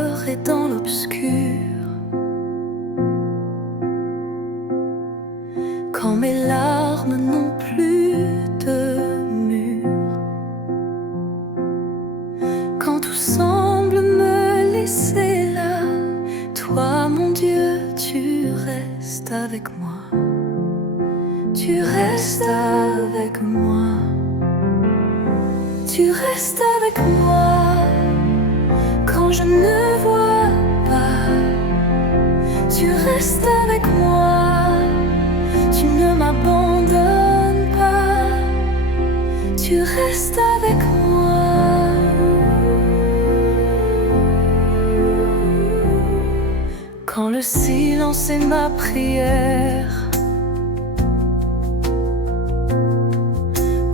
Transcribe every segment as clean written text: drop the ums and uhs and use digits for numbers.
peur et dans l'obscur. Quand mes larmes n'ont plus de mur, quand tout semble me laisser là, toi mon Dieu, tu restes avec moi. Tu restes avec moi. Tu restes avec moi quand je ne vois pas. Tu restes avec moi. Tu ne m'abandonnes pas. Tu restes avec moi. Quand le silence est ma prière,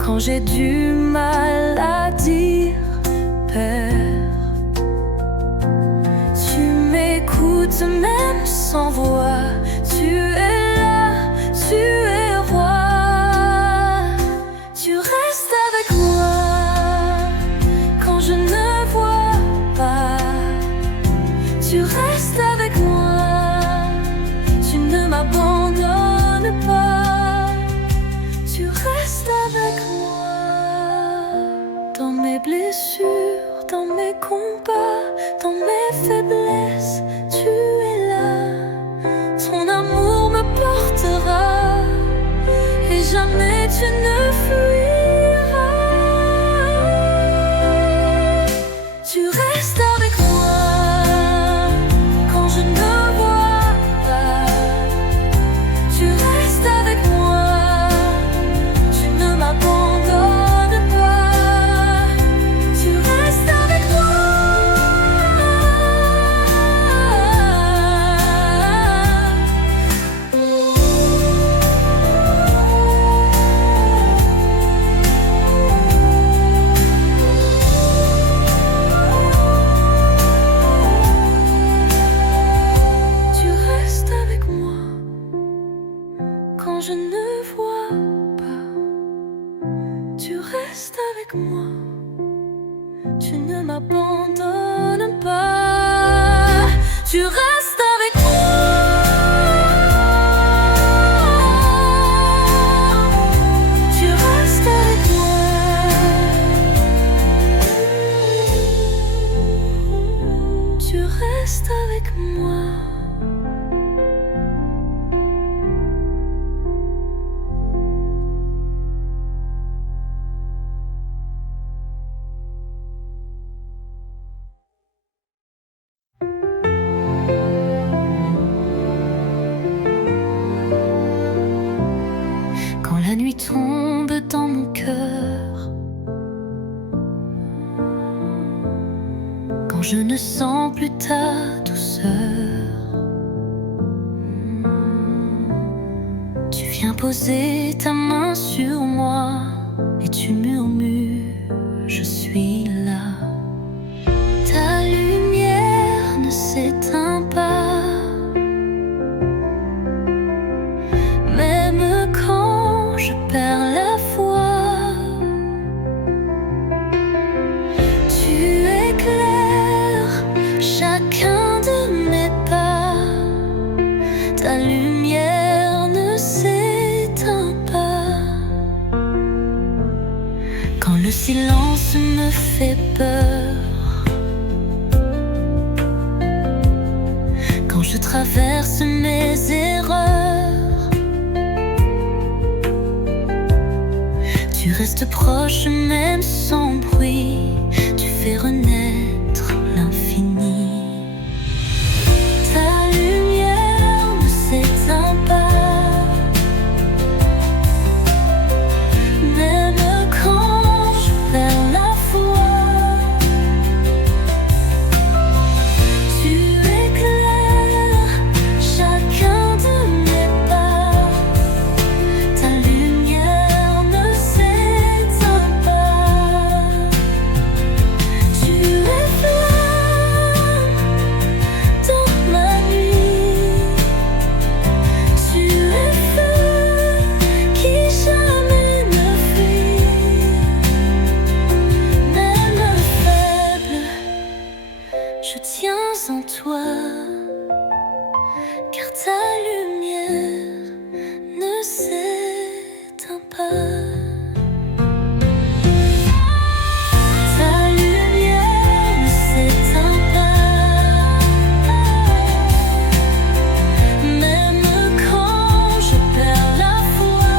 quand j'ai du mal à dire Père, tu m'écoutes même sans voix. Tu es là, tu es roi. Tu restes avec moi quand je ne vois pas. Tu restes avec moi. Tu ne m'abandonnes pas. Tu restes avec moi. Dans mes blessures, dans mes combats, dans mes faiblesses, tu es là. Ton amour me portera et jamais tu ne fuiras. Tu restes avec moi quand je ne vois pas. Tu restes avec moi. Tu ne m'abandonnes pas. Tu restes avec moi. Tu restes avec moi quand je ne vois pas. Tu restes avec moi. Tu ne m'abandonnes pas. Tu restes avec moi. Tu restes avec moi. Tu restes avec moi. Quand la nuit tombe dans mon cœur, quand je ne sens plus ta douceur, tu viens poser ta main sur moi et tu murmures, je suis là. Ta lumière ne s'éteint pas, même quand je perds la foi. Tu éclaires chacun de mes pas. Ta lumière ne s'éteint pas. Quand le silence me fait peur, quand je traverse mes erreurs, tu restes proche même sans bruit. Tu fais renaître l'infini. Ta lumière ne s'éteint pas, même quand je perds la foi. Tu éclaires chacun de mes pas. Ta lumière ne s'éteint pas. Tu je tiens en toi, car ta lumière ne s'éteint pas. Ta lumière ne s'éteint pas, même quand je perds la foi.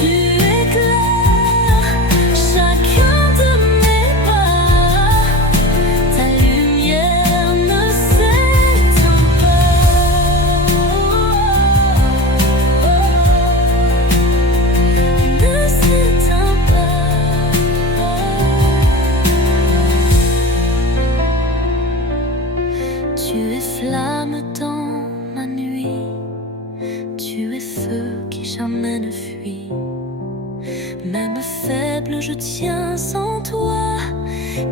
Tu éclaires chacun de mes pas, ta lumière ne s'éteint pas, ne s'éteint pas. Tu es flamme dans ma nuit, tu es feu qui jamais ne fuit. Même faible, je tiens en toi,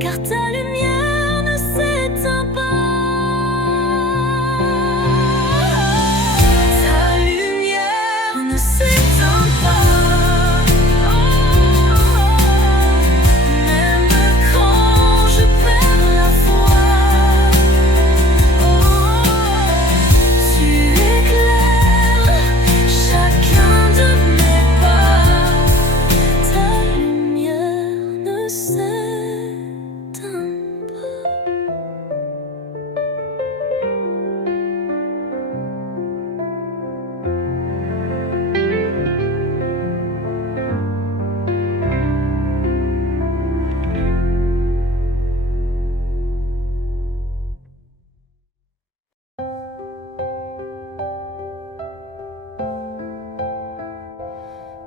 car ta lumière ne s'éteint pas. Ta lumière ne s'éteint pas, même quand je perds la foi. Tu éclaires chacun de mes pas, ta lumière ne s'éteint pas.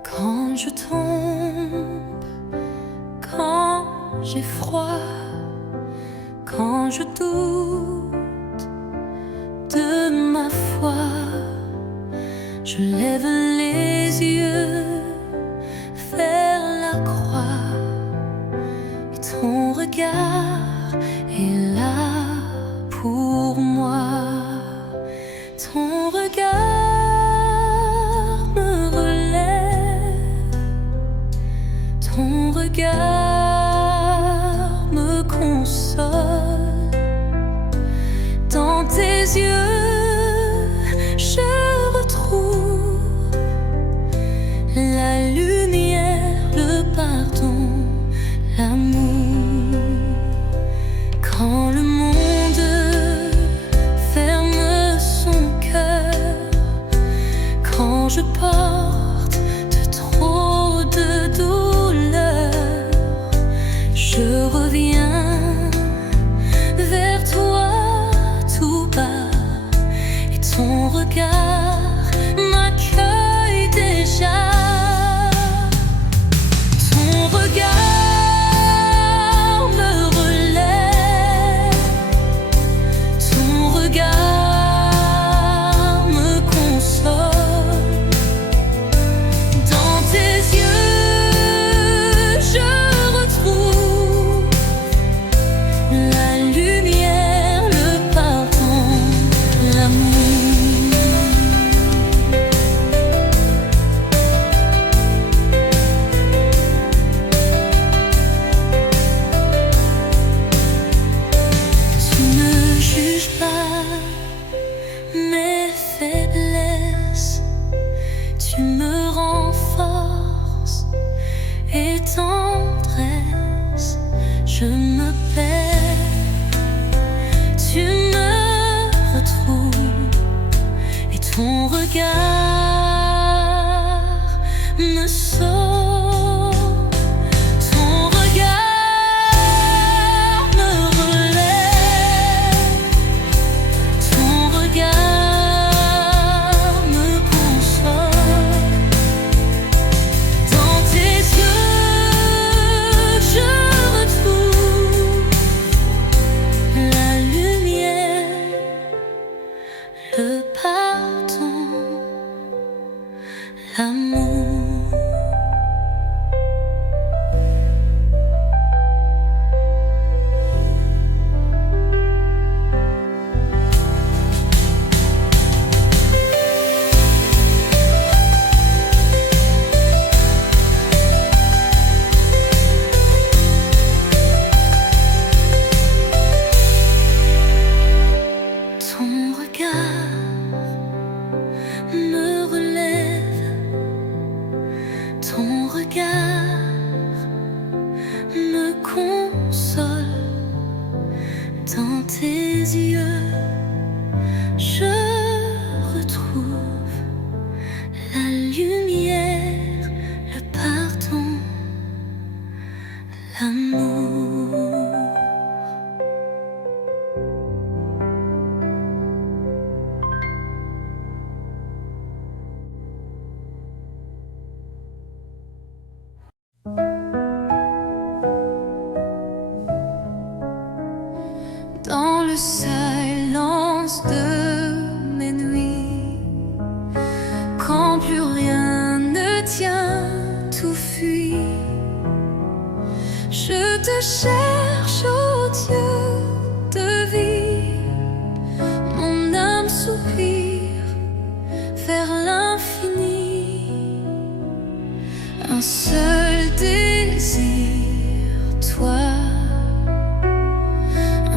Quand je tombe, quand j'ai froid, quand je doute de ma foi, je lève les yeux vers la croix, et ton regard est là pour moi. Ton regard me relève, ton regard me console. Dans tes yeux, je retrouve la lumière, le pardon, l'amour. Quand le monde ferme son cœur, quand je porte de trop de douleur, je reviens vers toi tout bas, et ton regard m'accueille déjà. Ton regard me relève, ton regard me console. Dans tes yeux, je retrouve la lumière, le pardon, l'amour. Tu ne juges pas mes faiblesses, tu me rends force et tendresse. Je me perds, tu me retrouves, et ton regard me sauve. Ton regard me relève, ton regard me console. Dans tes yeux, je retrouve la lumière, le pardon, dans tes yeux, je retrouve la lumière, le pardon, l'amour. Dans le silence de mes nuits, quand plus rien ne tient, tout fuit, je te cherche, ô Dieu de vie. Mon âme soupire vers l'infini. Un seul désir, toi.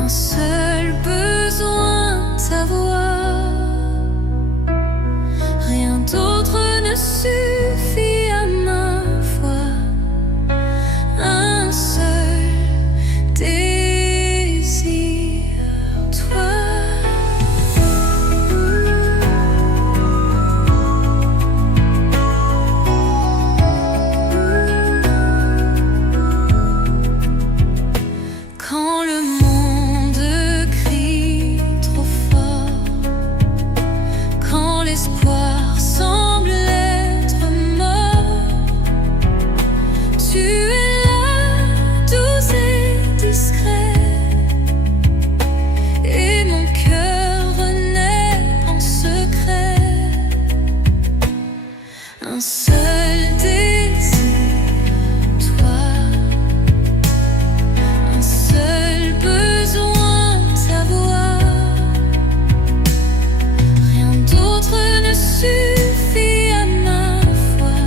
Un seul besoin, ta voix. Rien d'autre ne suffit à ma foi. Un seul désir, toi. Quand le monde crie trop fort, quand l'espoir semble être mort, tu es là, doux et discret, et mon cœur renaît en secret. Un seul désir, toi. Un seul besoin, ta voix. Rien d'autre ne suffit à ma foi.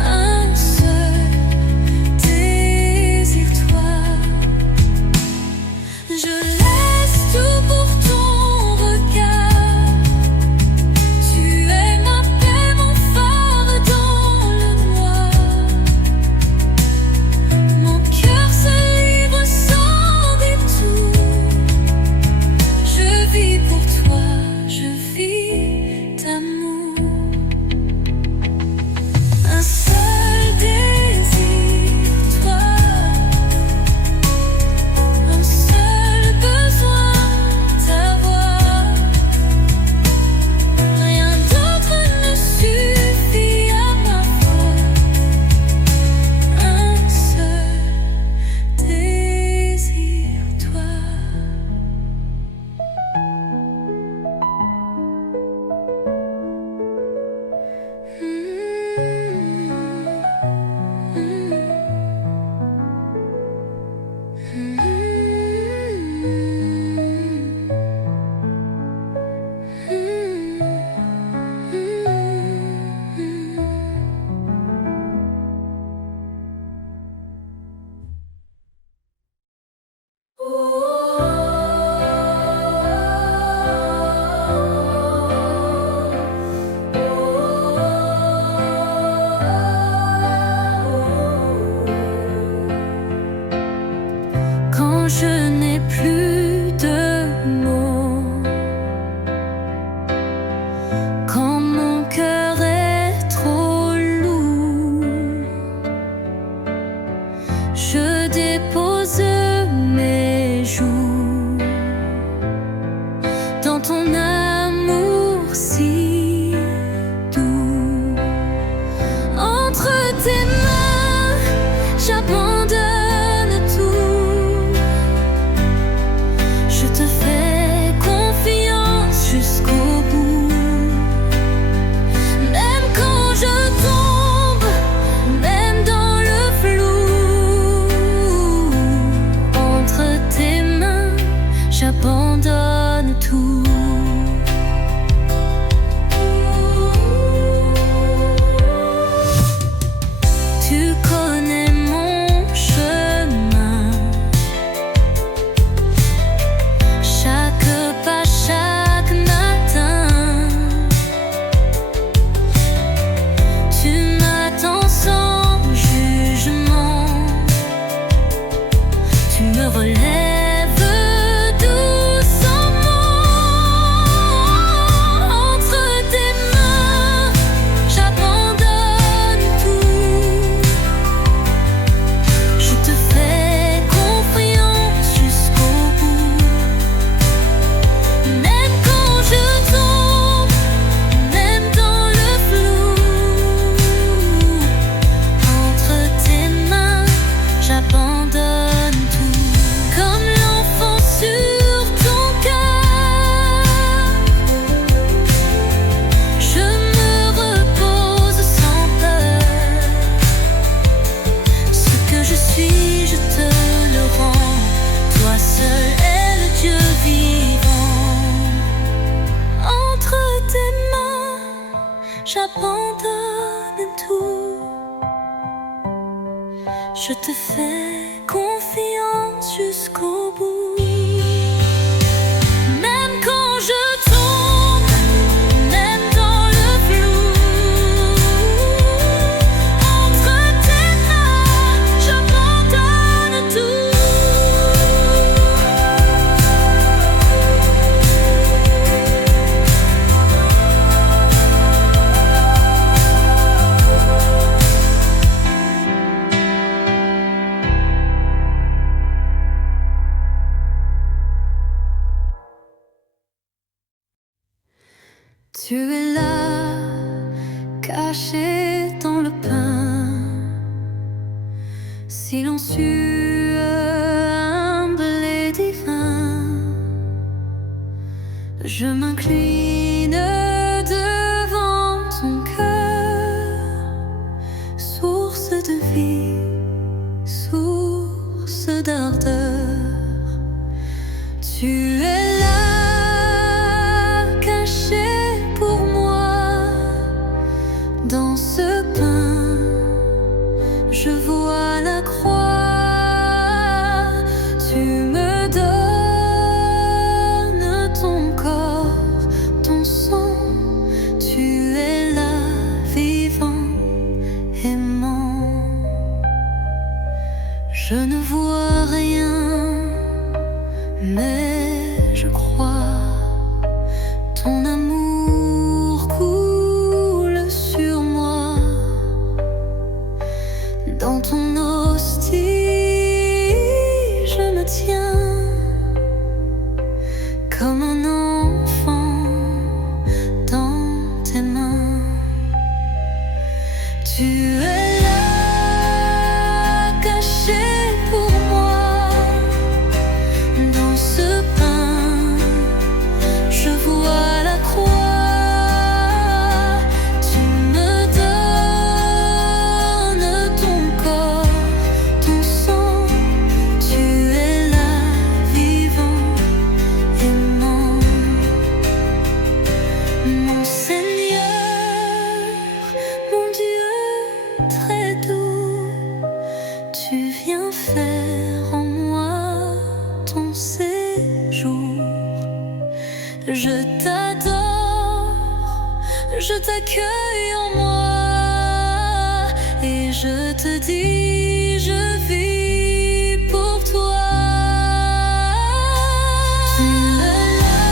Un seul désir, toi. Je laisse tout pour ton regard. Tu es ma paix, mon phare dans le noir. Mon cœur se livre sans détour. Je vis pour toi, je vis d'amour. Un seul désir, toi. Un seul besoin, ta voix. Rien d'autre ne suffit à ma foi. Un seul désir, toi. Quand je n'ai plus de mots, quand mon cœur est trop lourd, je dépose mes joues dans ton amour si doux. Entre tes mains, j'abandonne tout. Je te fais confiance jusqu'au bout. Même quand je tombe, même dans le flou, entre tes mains, j'abandonne tout. Tu connais mon chemin, chaque pas, chaque matin. Tu m'attends sans jugement, tu me relèves Je te fais confiance jusqu'au bout. Même quand je tombe, même dans le flou, entre tes mains, j'abandonne tout. Tu es là, caché dans le pain, silencieux, humble et divin. Je m'incline devant ton cœur, source de vie, source d'ardeur. Tu es là, dans ce pain, je vois la croix. Tu me donnes ton corps, ton sang. Tu es là, vivant, aimant. Je ne vois rien, mais je crois. Ton amour coule sur moi. Dans ton hostie, je me tiens comme un enfant dans tes mains. Tu es là, caché pour moi. Dans ce pain, je vois la croix. Tu me donnes ton corps, ton sang. Tu es là, vivant, aimant. Mon Seigneur, mon Dieu très doux, tu viens faire en moi ton séjour. Je t'adore, je t'accueille en moi, et je te dis, je vis pour toi. Tu es là,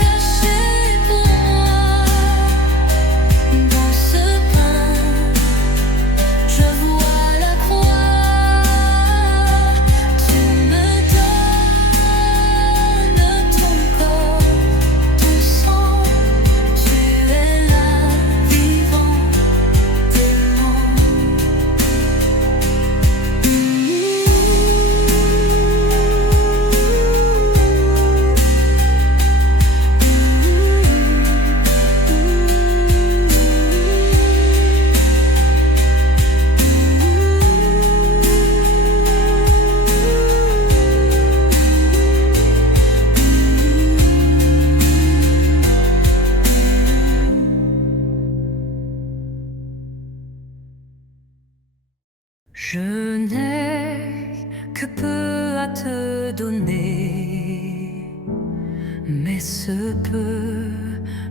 caché pour moi. Dans ce pain, je vois la croix. Tu me donnes ton corps, ton sang. Tu es là, vivant, aimant. Je n'ai que peu à te donner, mais ce peu,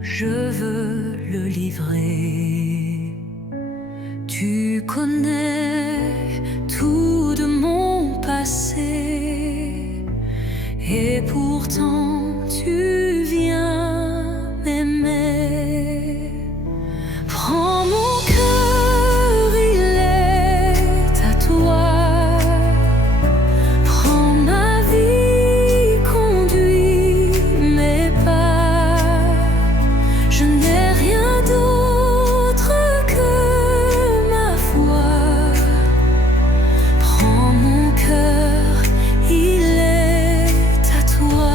je veux le livrer. Tu connais tout de mon passé, et pourtant tu viens m'aimer. Prends mon cœur, il est à toi. Prends ma vie, conduis mes pas. Je n'ai rien d'autre que ma foi. Prends mon cœur, il est à toi.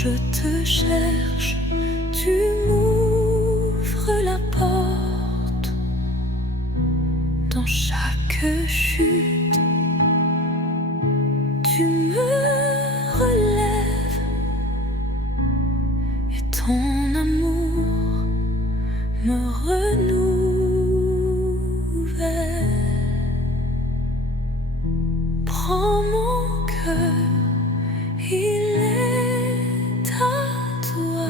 je te cherche, tu m'ouvres la porte. Dans chaque chute, tu me relèves et ton amour me renouvelle. Prends mon cœur, il est à toi.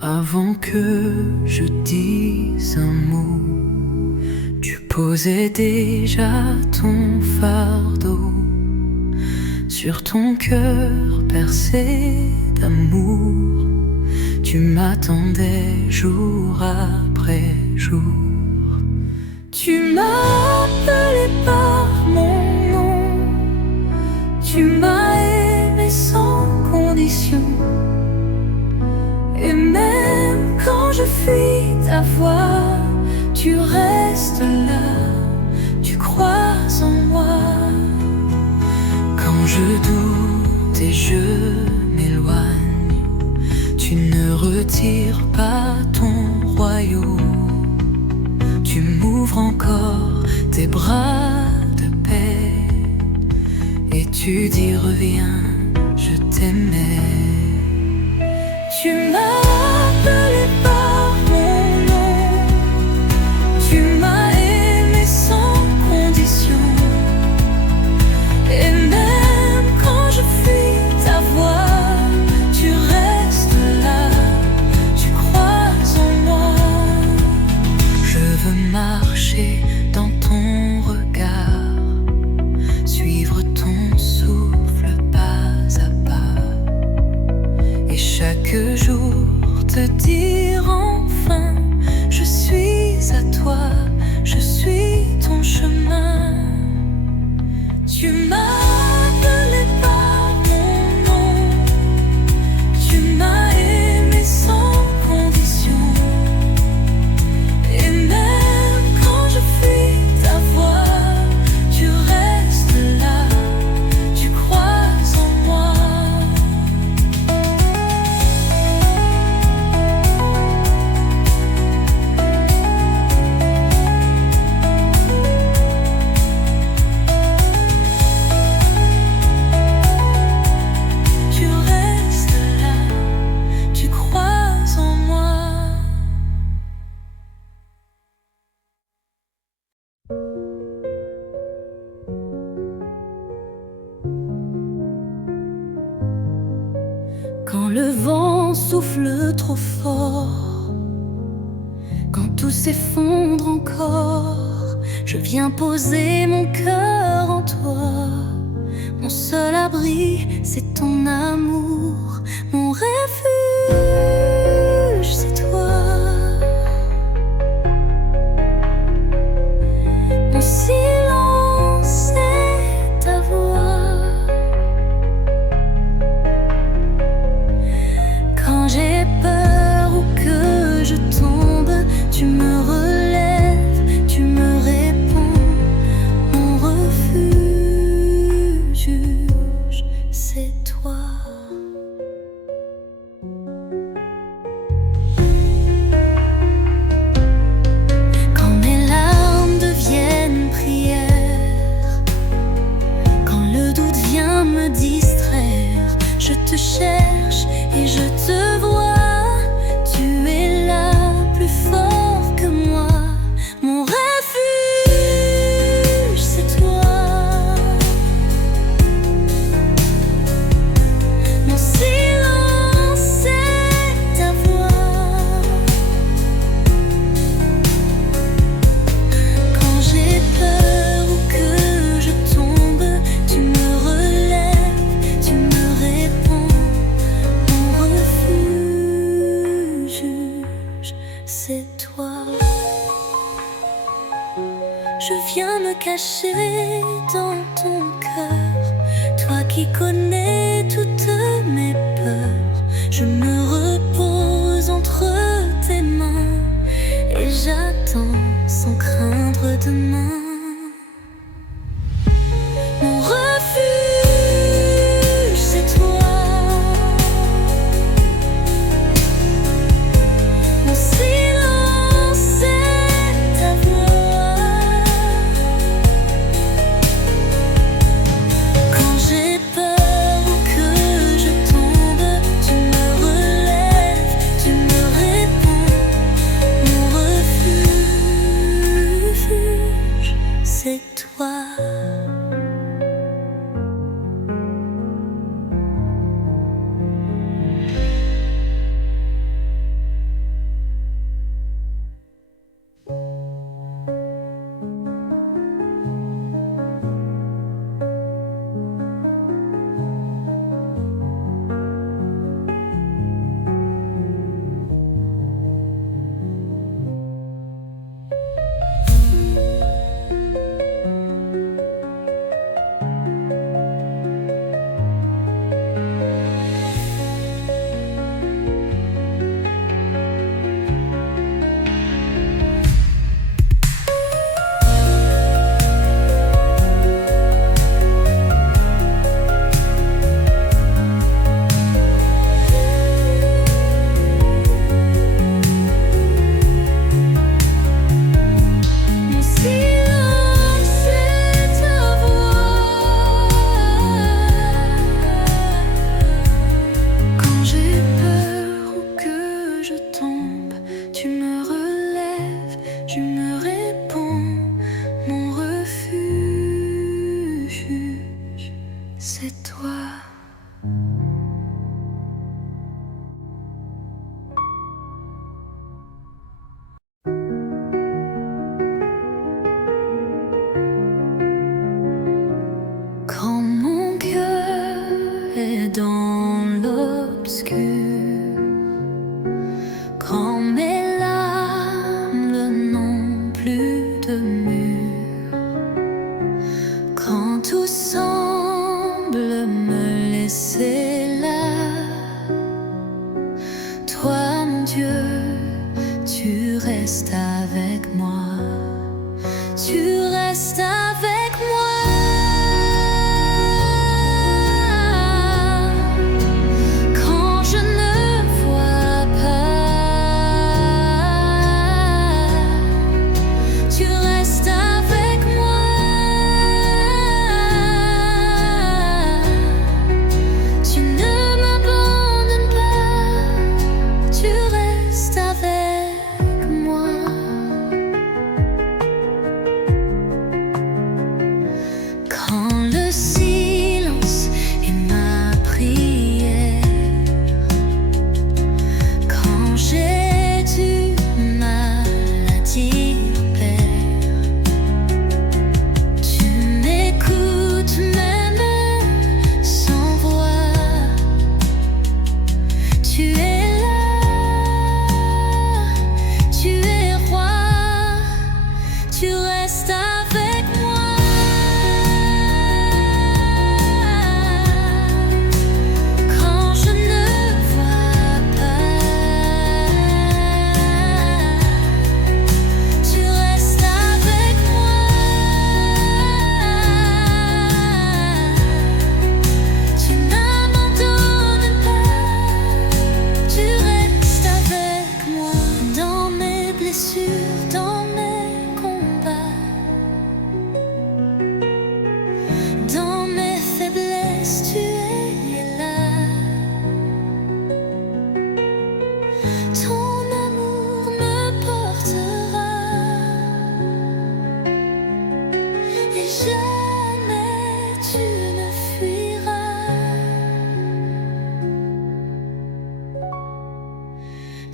Avant que je dise un mot, tu posais déjà ton fardeau sur ton cœur percé d'amour. Tu m'attendais jour après jour. Tu m'as appelé par mon nom, tu m'as aimé sans condition. Et même quand je fuis ta voix, tu restes là, tu crois en moi. Quand je doute et je m'éloigne, tu ne retires pas ton royaume. Tu m'ouvres encore tes bras de paix et tu dis reviens, je t'aimais. Tu m'as appelé par mon nom, tu m'as aimé sans condition. Et même quand je fuis ta voix, tu restes là, tu crois en moi. Je veux marcher dans ton regard, suivre ton souffle pas à pas, et chaque jour te dire enfin, je suis à toi, je suis ton chemin. Tu m'as appelé par mon nom, tu m'as aimé sans condition. Et même quand je fuis ta voix, tu restes là, tu crois en moi. Tu restes là, tu crois en moi. Quand le vent souffle trop fort, quand tout s'effondre encore, je viens poser mon cœur en toi. Mon seul abri, c'est ton amour. Mon refuge, c'est toi. Mon silence, c'est ta voix. Quand j'ai peur ou que je tombe, tu me relèves, tu me réponds. Mon refuge, c'est toi. Quand mes larmes deviennent prières, quand le doute vient me distraire, je te cherche et je te vois. Tu es là, plus fort que moi. Mon refuge, c'est toi. Mon silence, c'est ta voix. Quand j'ai peur ou que je tombe, tu me relèves, tu me réponds. Mon refuge, c'est toi. Je viens me cacher dans ton cœur, toi qui connais toutes mes peurs. c'est toi. Quand mon cœur est dans l'obscur, quand mes larmes n'ont plus de mur, quand tout semble me laisser là, toi mon Dieu, tu restes avec moi, tu restes avec moi.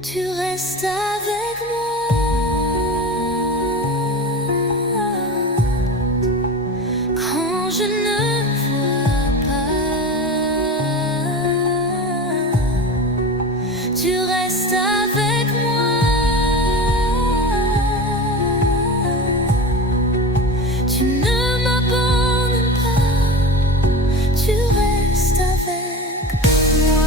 Tu restes avec moi. Quand je ne vois pas, tu restes avec moi. Tu ne m'abandonnes pas, tu restes avec moi.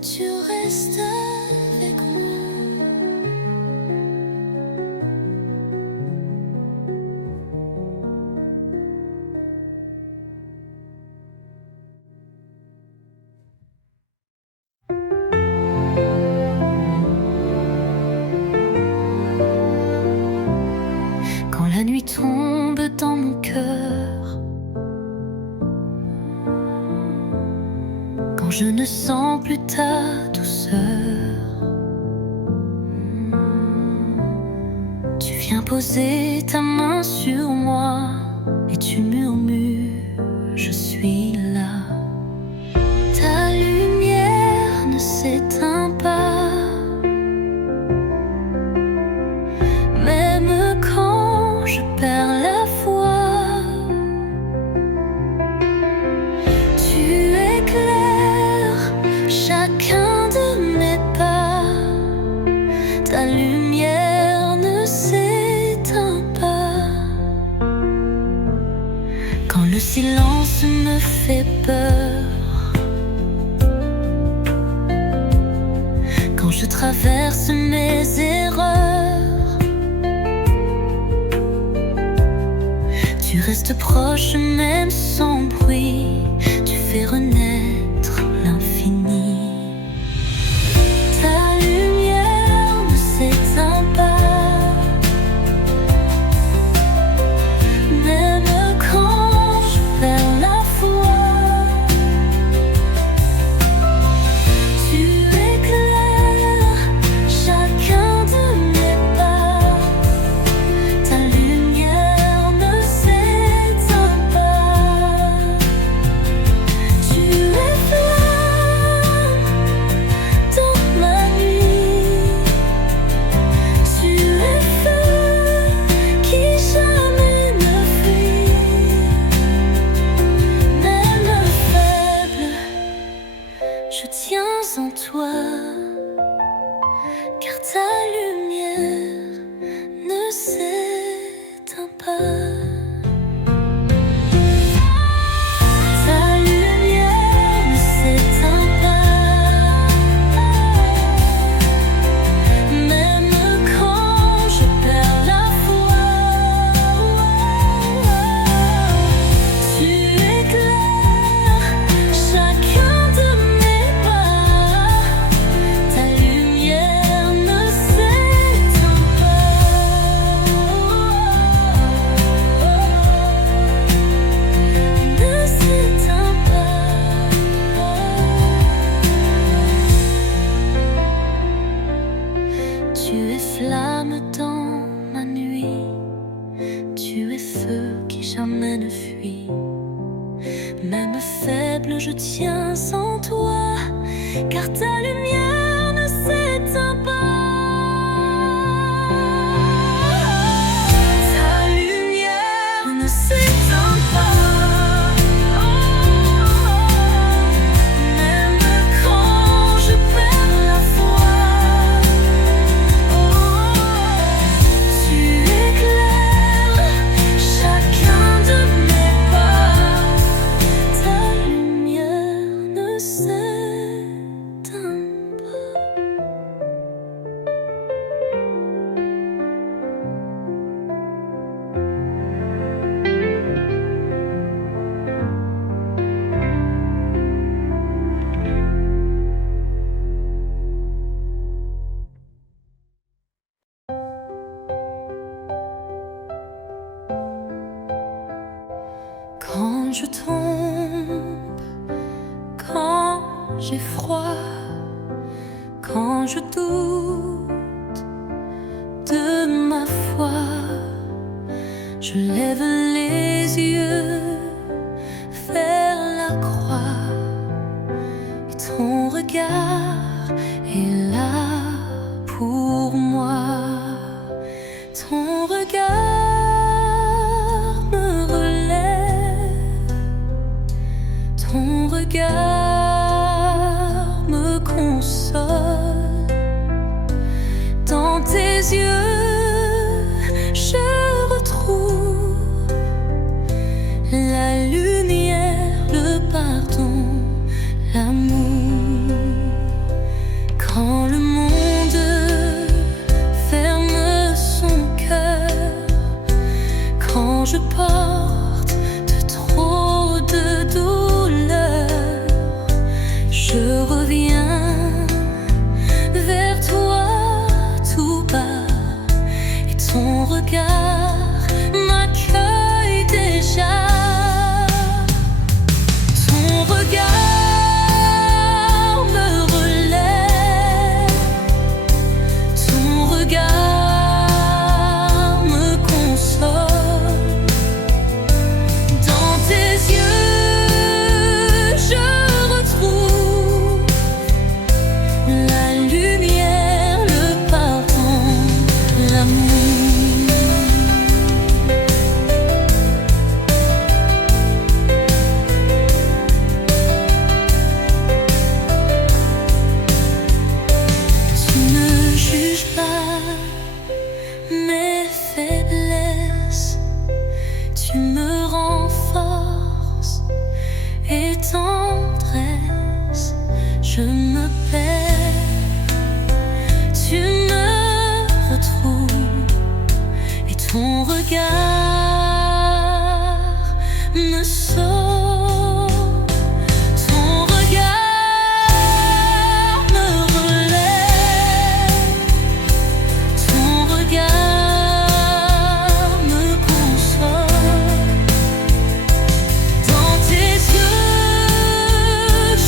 Tu restes avec moi. Quand la nuit tombe dans mon cœur, quand je ne sens plus ta douceur, tu viens poser ta main sur moi et tu murmures, je suis là. Ta lumière ne s'éteint pas, même quand je perds la foi. Tu éclaires chacun de mes pas, ta lumière ne s'éteint pas. quand le silence me fait peur, quand je traverse mes erreurs, tu restes proche même sans bruit, tu fais renaître l'infini. Ta lumière ne s'éteint pas, même quand je perds la foi. Tu éclaires chacun de mes pas, ta lumière ne s'éteint pas. Tu es flamme dans ma nuit, tu es feu qui jamais ne fuit. Même faible, je tiens en toi, car ta lumière ne s'éteint pas. Ta lumière ne s'éteint pas, même quand je perds la foi. Tu éclaires chacun de mes pas, ta lumière ne s'éteint pas, ne s'éteint pas. Tu es flamme dans ma nuit, tu es feu qui jamais ne fuit. Même faible, je tiens en toi, car ta lumière ne s'éteint pas. Ta lumière ne s'éteint pas, même quand je perds la foi. Tu éclaires chacun de mes pas, ta lumière ne s'éteint pas. Quand je tombe, quand j'ai froid, quand je doute de ma foi, je lève les yeux vers la croix, et ton regard est là pour moi. Ton regard me relève, ton regard me console. Dans tes yeux, je retrouve la lumière, le pardon, l'amour. Quand le monde ferme son cœur, quand je porte de trop de douleur, je reviens vers toi tout bas, et ton regard m'accueille déjà. Ton regard me sauve. Ton regard me relève, ton regard me console. Dans tes yeux,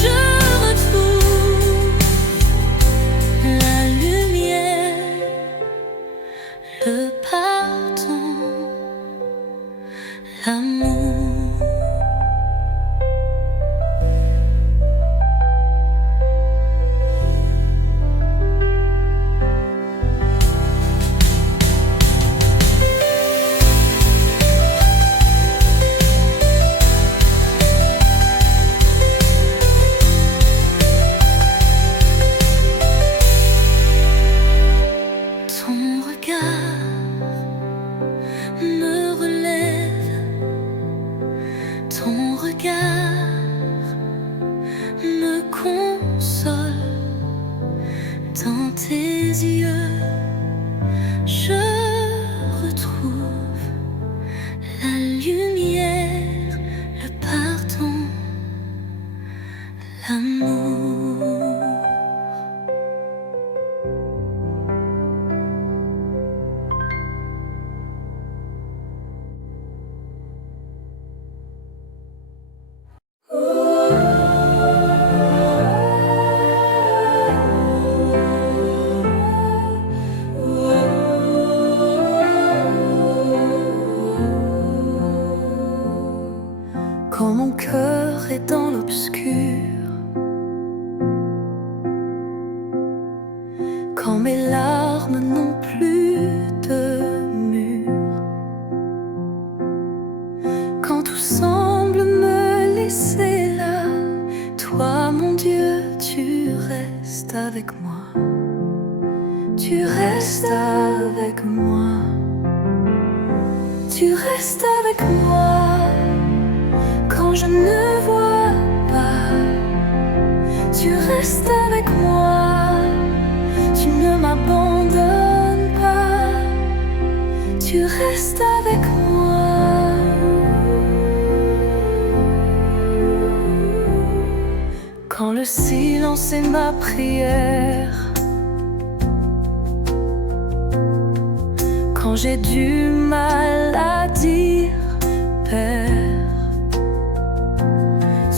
je retrouve la lumière, le pardon, l'amour. Ton regard me relève, ton regard me console. Dans tes yeux, je retrouve la lumière, le pardon, l'amour. Quand mon cœur est dans l'obscur, quand mes larmes n'ont plus de mur, quand tout semble me laisser là, toi mon Dieu, tu restes avec moi. Tu restes avec moi. Tu restes avec moi. Quand je ne vois pas, tu restes avec moi. Tu ne m'abandonnes pas. Tu restes avec moi. Quand le silence est ma prière, quand j'ai du mal à dire Père,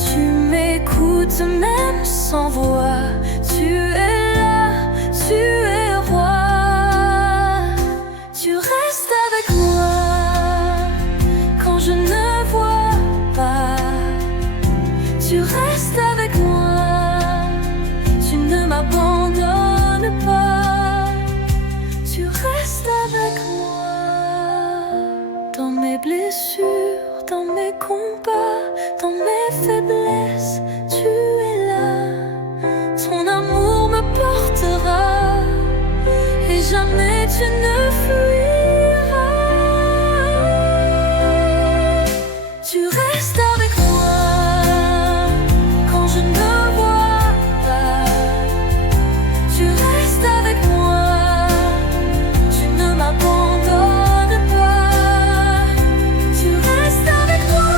tu m'écoutes même sans voix. Tu es là, tu es roi. Tu restes avec moi quand je ne vois pas. Tu restes avec moi. Tu ne m'abandonnes pas. Tu restes avec moi. Dans mes blessures, dans mes combats, dans mes faiblesses, tu es là. Ton amour me portera et jamais tu ne fuiras. Tu restes avec moi quand je ne vois pas. Tu restes avec moi. Tu ne m'abandonnes pas. Tu restes avec moi.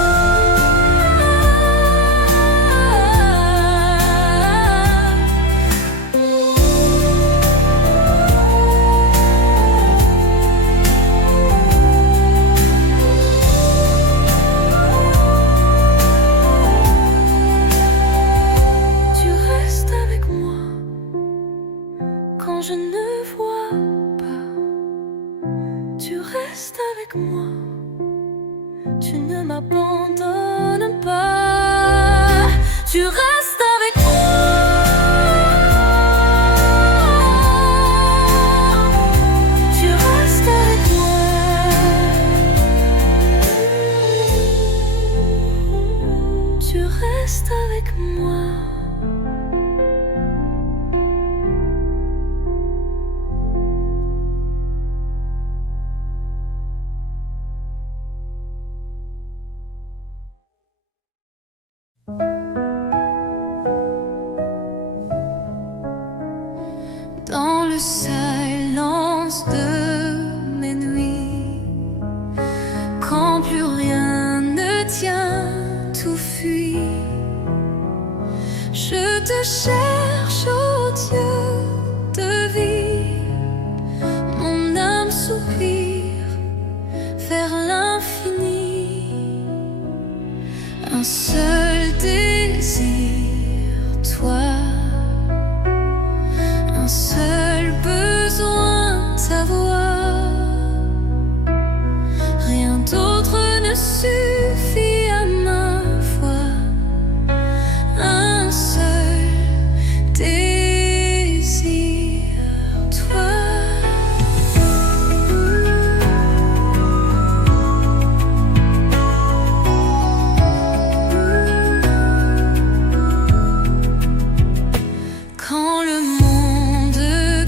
Tu restes avec moi quand je ne vois pas. Tu restes avec moi. Tu ne m'abandonnes pas. Tu restes avec moi. Tu restes avec moi. Tu restes avec moi. Dans le silence de mes nuits, quand plus rien ne tient, te cherche, ô Dieu de vie. Mon âme soupire vers l'infini. Un seul désir, toi. Un seul besoin, ta voix. Rien d'autre ne suffit à ma foi. Un seul désir, toi. Quand le monde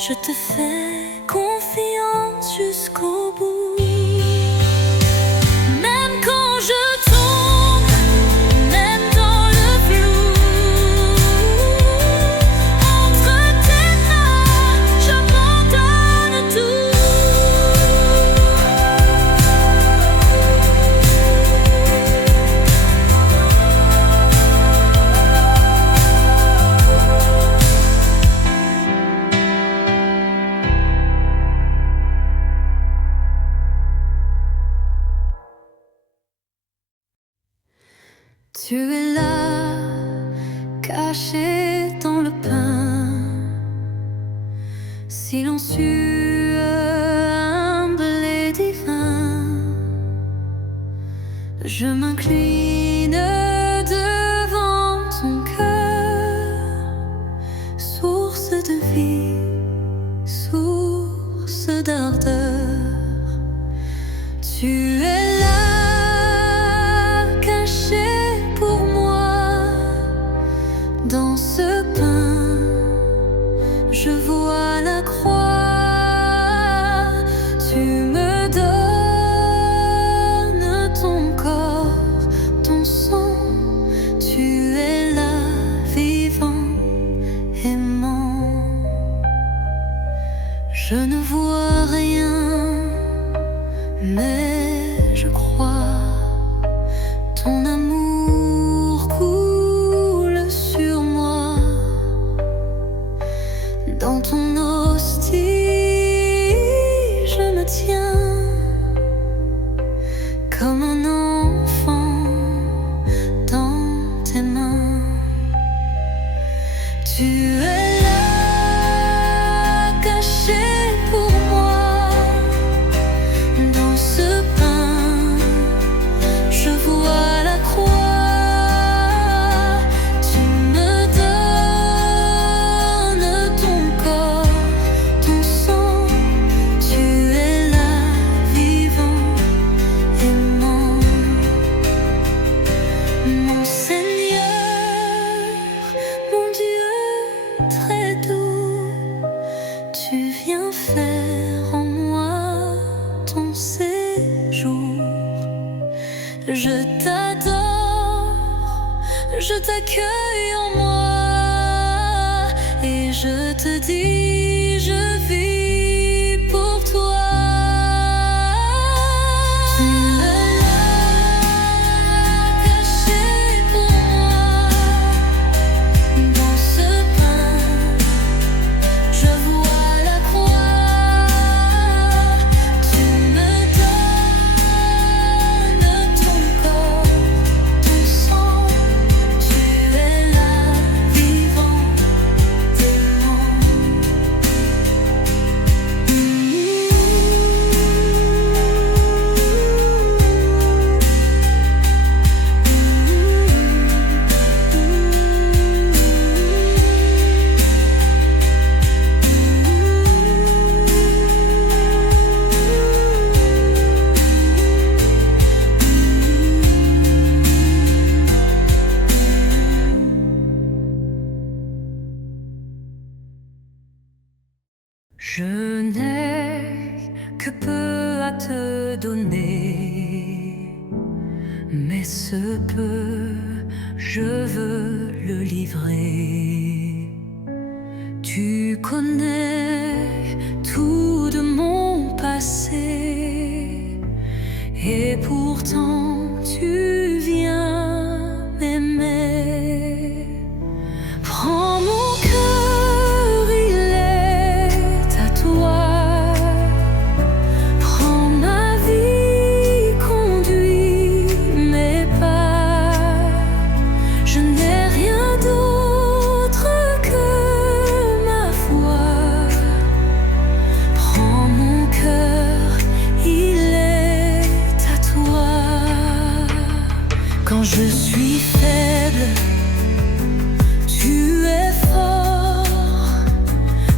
je te fais confiance jusqu'au bout. Même quand je tombe, même dans le flou, entre tes bras, j'abandonne tout. Tu es là, caché dans le pain, silencieux, humble et divin. Je m'incline devant ton cœur, source de vie, source d'ardeur. Tu es là, dans ce pain, je vois la croix. Tu me donnes ton corps, ton sang. Tu es là, vivant, aimant. Je ne vois rien, mais je crois. Ton amour coule sur moi. Dans ton hostie, je me tiens comme un enfant dans tes mains. Tu es là, caché pour moi. Dans ce pain, je vois la croix. Mon Seigneur, mon Dieu très doux, tu viens faire en moi ton séjour. Je t'adore, je t'accueille en moi et je te dis, je vis pour toi. Je n'ai que peu à te donner, mais ce peu, je veux le livrer. Tu connais tout de mon passé, et pourtant tu viens m'aimer. Prends mon cœur, il est à toi. Prends ma vie, conduis mes pas. Je n'ai rien d'autre que ma foi. Prends mon cœur, il est à toi. Quand je suis faible, tu es fort.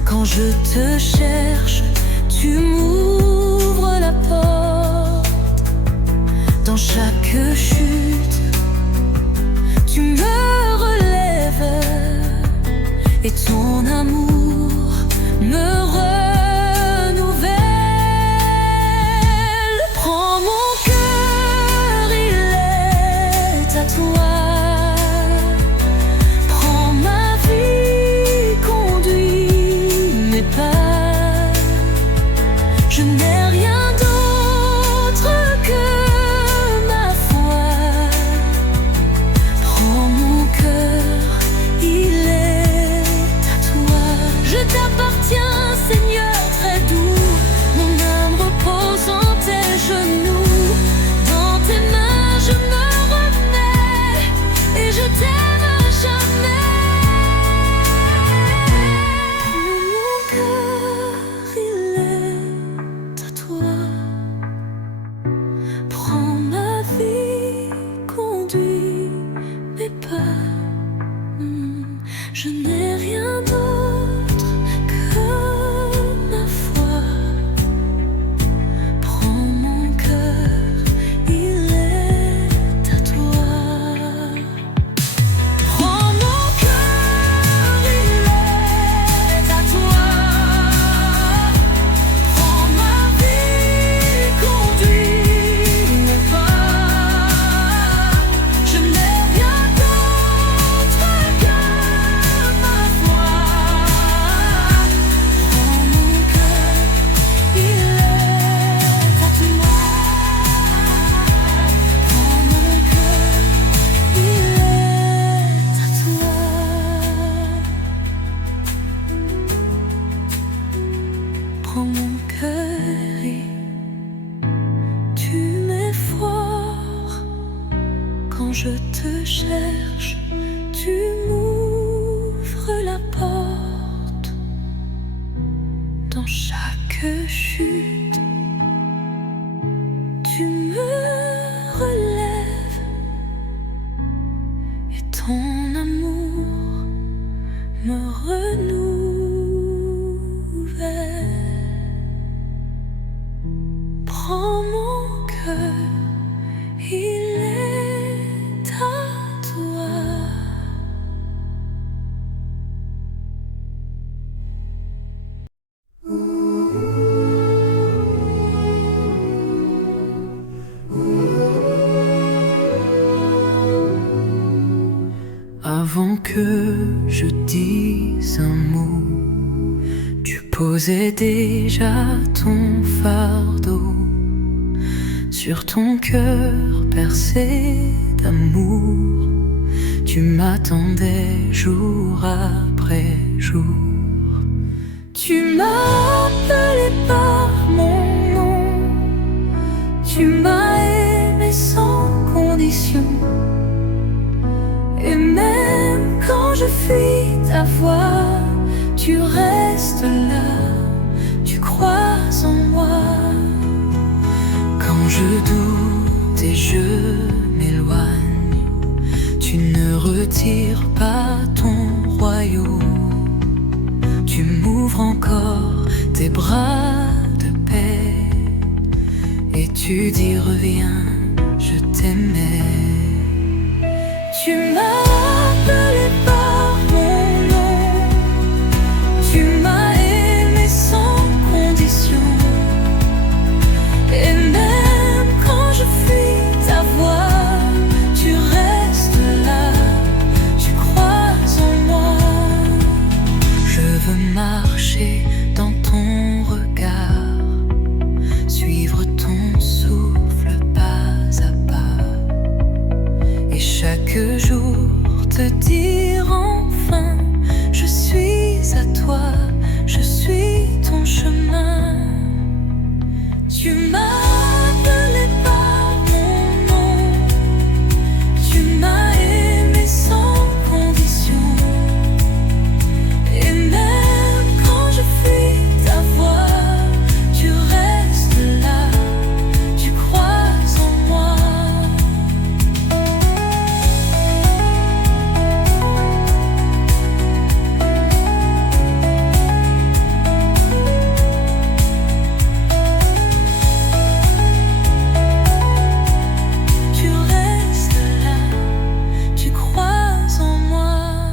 Quand je te cherche, tu m'ouvres la porte. Dans chaque chute, tu me relèves, et ton amour me dans chaque chute. Tu me relèves et ton amour me renouvelle. Prends mon cœur, il est à toi. Avant que je dise un mot, tu posais déjà ton fardeau sur ton cœur percé d'amour. Tu m'attendais jour après jour. Tu m'as appelé par mon nom. Tu m'as aimé sans condition. Et même quand je fuis ta voix, tu restes là, tu crois en moi. Quand je doute et je m'éloigne, tu ne retires pas ton royaume. Tu m'ouvres encore tes bras de paix et tu dis reviens, je t'aimais. Tu m'as appelé par mon nom. Tu m'as aimé sans condition. Et même quand je fuis ta voix, tu restes là, tu crois en moi. Je veux marcher dans ton regard, suivre ton souffle pas à pas, et chaque jour te dire enfin, je suis à toi, je suis ton chemin. Tu m'as appelé par mon nom. Tu m'as aimé sans condition. Et même quand je fuis ta voix, tu restes là, tu crois en moi. Tu restes là, tu crois en moi.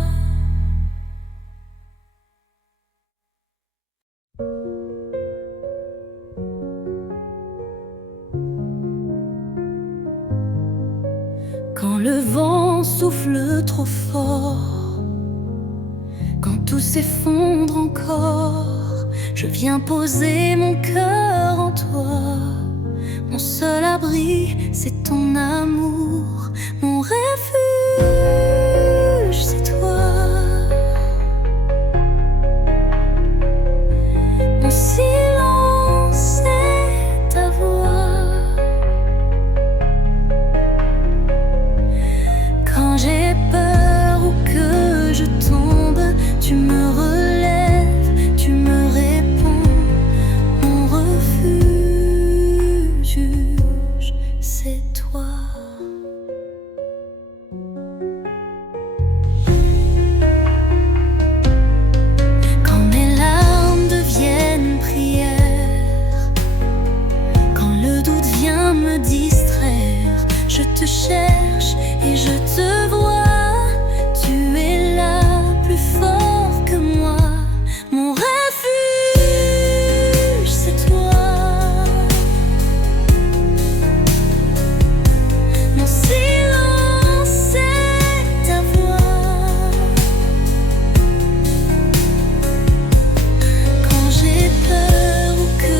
Quand le vent souffle trop fort, quand tout s'effondre encore, je viens poser mon cœur en toi. Mon seul abri, c'est ton amour. Mon refuge, c'est toi. Mon silence, c'est ta voix. Quand j'ai peur ou que je tombe, tu me relèves, tu me réponds. Mon refuge, c'est toi. Quand mes larmes deviennent prières, quand le doute vient me distraire, je te cherche et je te vois. Tu es là, plus fort que moi. Mon refuge, c'est toi. Mon silence, c'est ta voix. Quand j'ai peur ou que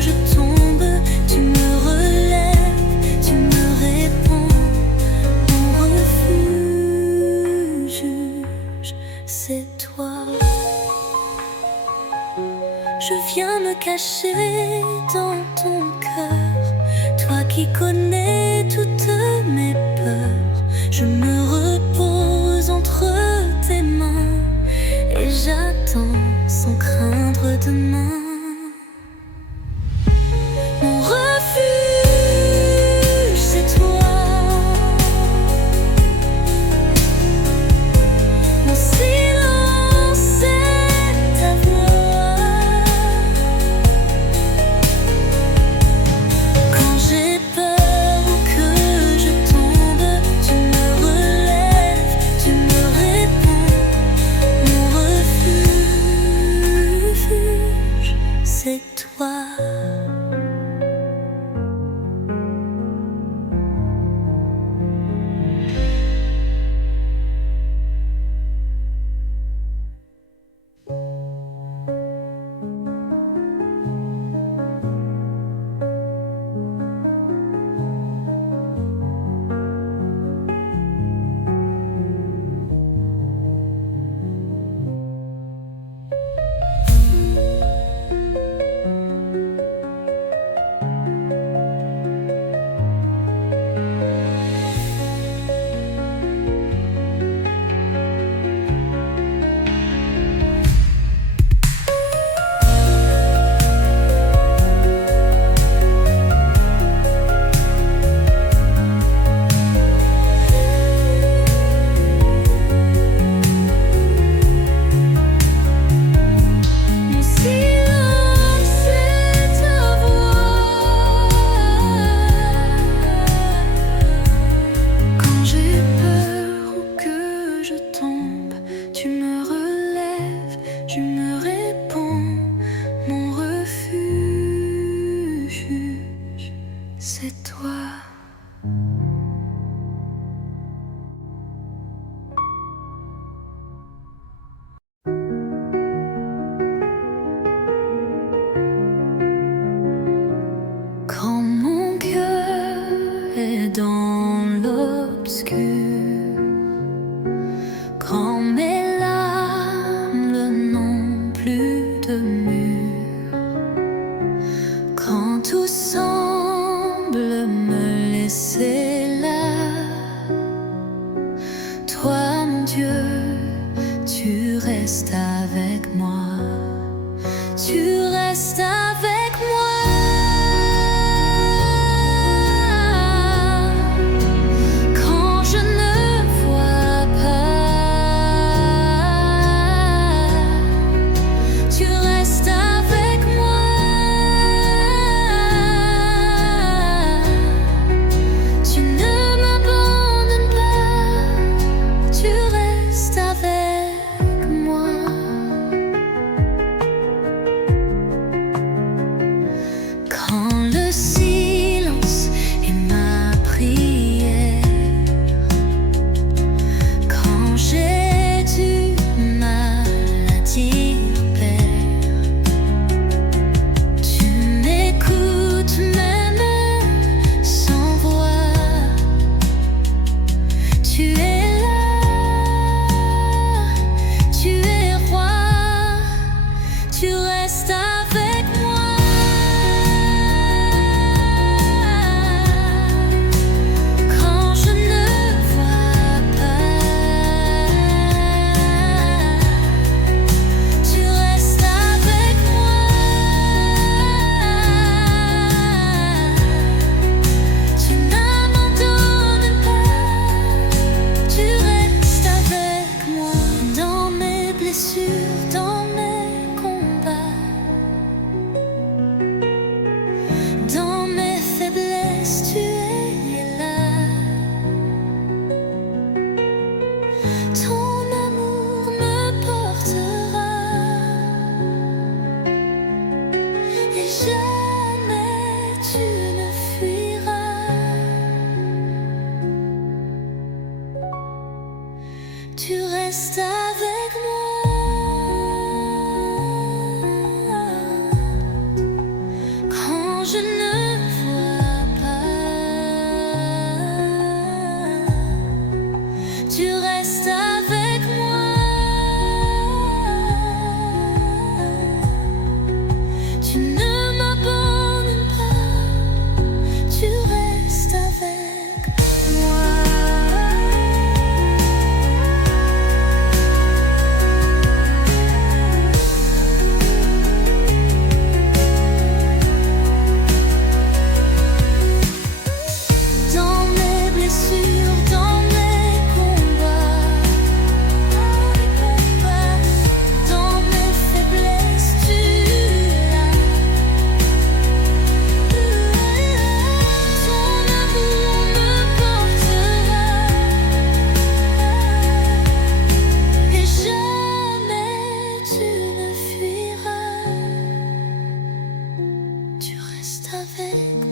je tombe, tu me relèves, tu me réponds. Mon refuge, c'est toi. Je viens me cacher dans ton cœur, toi qui connais toutes mes peurs. Je me repose entre tes mains et j'attends sans craindre demain. je me réponds, mon refuge, c'est toi. Quand mon cœur est dans l'obscur, quand mes larmes n'ont plus de mur, quand tout semble me laisser là, toi mon Dieu, tu restes avec moi, tu restes avec moi. Quand le silence est ma prière, quand j'ai du mal à dire Père, tu m'écoutes même sans voix, tu es là, tu es roi, tu restes avec moi. Dans mes combats, dans mes faiblesses, tu es là. Ton amour me portera et jamais tu ne fuiras. Tu restes avec moi. Je ne vois pas, tu restes avec moi, tu ne m'abandonnes pas, tu restes avec moi. Tu restes avec moi.